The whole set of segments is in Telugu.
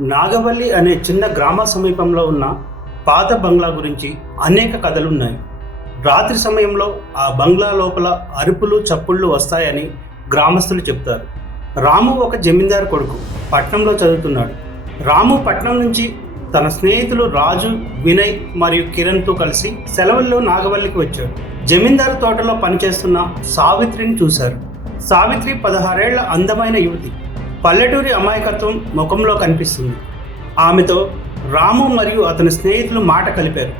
నాగవల్లి అనే చిన్న గ్రామ సమీపంలో ఉన్న పాత బంగ్లా గురించి అనేక కథలున్నాయి. రాత్రి సమయంలో ఆ బంగ్లా లోపల అరుపులు చప్పుళ్ళు వస్తాయని గ్రామస్తులు చెప్తారు. రాము ఒక జమీందారు కొడుకు, పట్నంలో చదువుతున్నాడు. రాము పట్నం నుంచి తన స్నేహితులు రాజు, వినయ్ మరియు కిరణ్తో కలిసి సెలవుల్లో నాగవల్లికి వచ్చాడు. జమీందారు తోటలో పనిచేస్తున్న సావిత్రిని చూశారు. సావిత్రి 16 ఏళ్ల అందమైన యువతి. పల్లెటూరి అమాయకత్వం ముఖంలో కనిపిస్తుంది. ఆమెతో రాము మరియు అతని స్నేహితులు మాట కలిపారు.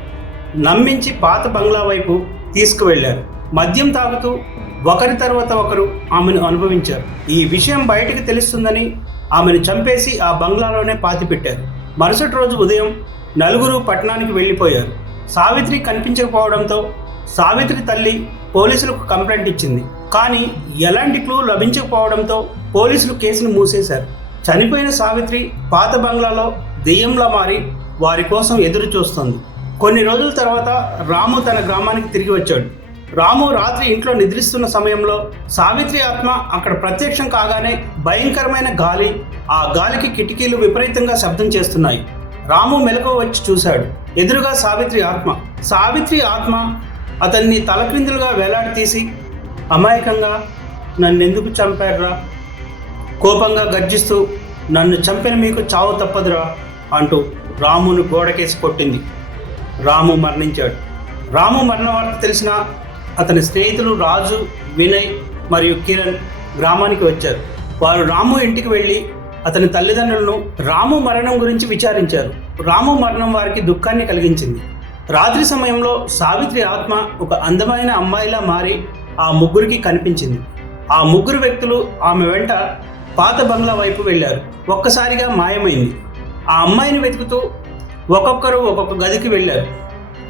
నమ్మించి పాత బంగ్లా వైపు తీసుకువెళ్లారు. మద్యం తాగుతూ ఒకరి తర్వాత ఒకరు ఆమెను అనుభవించారు. ఈ విషయం బయటికి తెలుస్తుందని ఆమెను చంపేసి ఆ బంగ్లాలోనే పాతిపెట్టారు. మరుసటి రోజు ఉదయం నలుగురు పట్టణానికి వెళ్ళిపోయారు. సావిత్రి కనిపించకపోవడంతో సావిత్రి తల్లి పోలీసులకు కంప్లైంట్ ఇచ్చింది. కానీ ఎలాంటి క్లూ లభించకపోవడంతో పోలీసులు కేసును మూసేశారు. చనిపోయిన సావిత్రి పాత బంగ్లాలో దెయ్యంలా మారి వారి కోసం ఎదురు చూస్తోంది. కొన్ని రోజుల తర్వాత రాము తన గ్రామానికి తిరిగి వచ్చాడు. రాము రాత్రి ఇంట్లో నిద్రిస్తున్న సమయంలో సావిత్రి ఆత్మ అక్కడ ప్రత్యక్షం కాగానే భయంకరమైన గాలి, ఆ గాలికి కిటికీలు విపరీతంగా శబ్దం చేస్తున్నాయి. రాము మెలకువ వచ్చి చూశాడు. ఎదురుగా సావిత్రి ఆత్మ అతన్ని తలక్రిందులుగా వేలాడతీసి, అమాయకంగా నన్నెందుకు చంపారురా, కోపంగా గర్జిస్తూ, నన్ను చంపిన మీకు చావు తప్పదురా అంటూ రామును గోడకేసి కొట్టింది. రాము మరణించాడు. రాము మరణ వార్త తెలిసిన అతని స్నేహితులు రాజు, వినయ్ మరియు కిరణ్ గ్రామానికి వచ్చారు. వారు రాము ఇంటికి వెళ్ళి అతని తల్లిదండ్రులను రాము మరణం గురించి విచారించారు. రాము మరణం వారికి దుఃఖాన్ని కలిగించింది. రాత్రి సమయంలో సావిత్రి ఆత్మ ఒక అందమైన అమ్మాయిలా మారి ఆ ముగ్గురికి కనిపించింది. ఆ ముగ్గురు వ్యక్తులు ఆమె వెంట పాత బంగ్లా వైపు వెళ్ళారు. ఒక్కసారిగా మాయమైంది. ఆ అమ్మాయిని వెతుకుతూ ఒక్కొక్కరు ఒక్కొక్క గదికి వెళ్ళారు.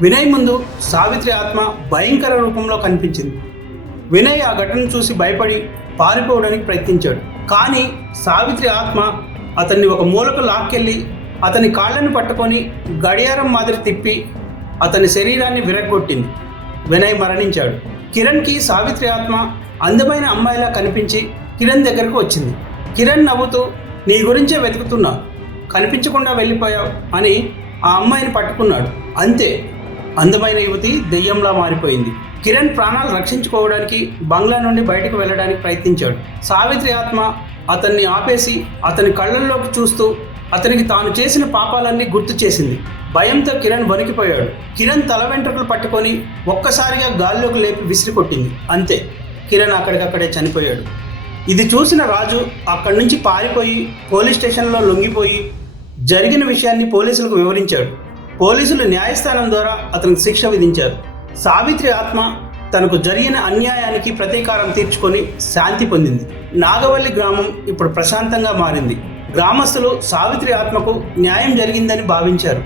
వినయ్ ముందు సావిత్రి ఆత్మ భయంకర రూపంలో కనిపించింది. వినయ్ ఆ ఘటనను చూసి భయపడి పారిపోవడానికి ప్రయత్నించాడు. కానీ సావిత్రి ఆత్మ అతన్ని ఒక మూలకు లాక్కెళ్ళి అతని కాళ్ళను పట్టుకొని గడియారం మాదిరి తిప్పి అతని శరీరాన్ని విరగ్గొట్టింది. వినయ్ మరణించాడు. కిరణ్కి సావిత్రి ఆత్మ అందమైన అమ్మాయిలా కనిపించి కిరణ్ దగ్గరకు వచ్చింది. కిరణ్ నవ్వుతూ, నీ గురించే వెతుకుతున్నా, కనిపించకుండా వెళ్ళిపోయావు అని ఆ అమ్మాయిని పట్టుకున్నాడు. అంతే, అందమైన యువతి దెయ్యంలా మారిపోయింది. కిరణ్ ప్రాణాలు రక్షించుకోవడానికి బంగ్లా నుండి బయటకు వెళ్ళడానికి ప్రయత్నించాడు. సావిత్రి ఆత్మ అతన్ని ఆపేసి అతని కళ్ళల్లోకి చూస్తూ అతనికి తాను చేసిన పాపాలన్నీ గుర్తు చేసింది. భయంతో కిరణ్ వణికిపోయాడు. కిరణ్ తల వెంట్రుకలు పట్టుకొని ఒక్కసారిగా గాల్లోకి లేపి విసిరి కొట్టింది. అంతే, కిరణ్ అక్కడికక్కడే చనిపోయాడు. ఇది చూసిన రాజు అక్కడి నుంచి పారిపోయి పోలీస్ స్టేషన్లో లొంగిపోయి జరిగిన విషయాన్ని పోలీసులకు వివరించాడు. పోలీసులు న్యాయస్థానం ద్వారా అతనికి శిక్ష విధించారు. సావిత్రి ఆత్మ తనకు జరిగిన అన్యాయానికి ప్రతీకారం తీర్చుకొని శాంతి పొందింది. నాగవల్లి గ్రామం ఇప్పుడు ప్రశాంతంగా మారింది. గ్రామస్తులు సావిత్రి ఆత్మకు న్యాయం జరిగిందని భావించారు.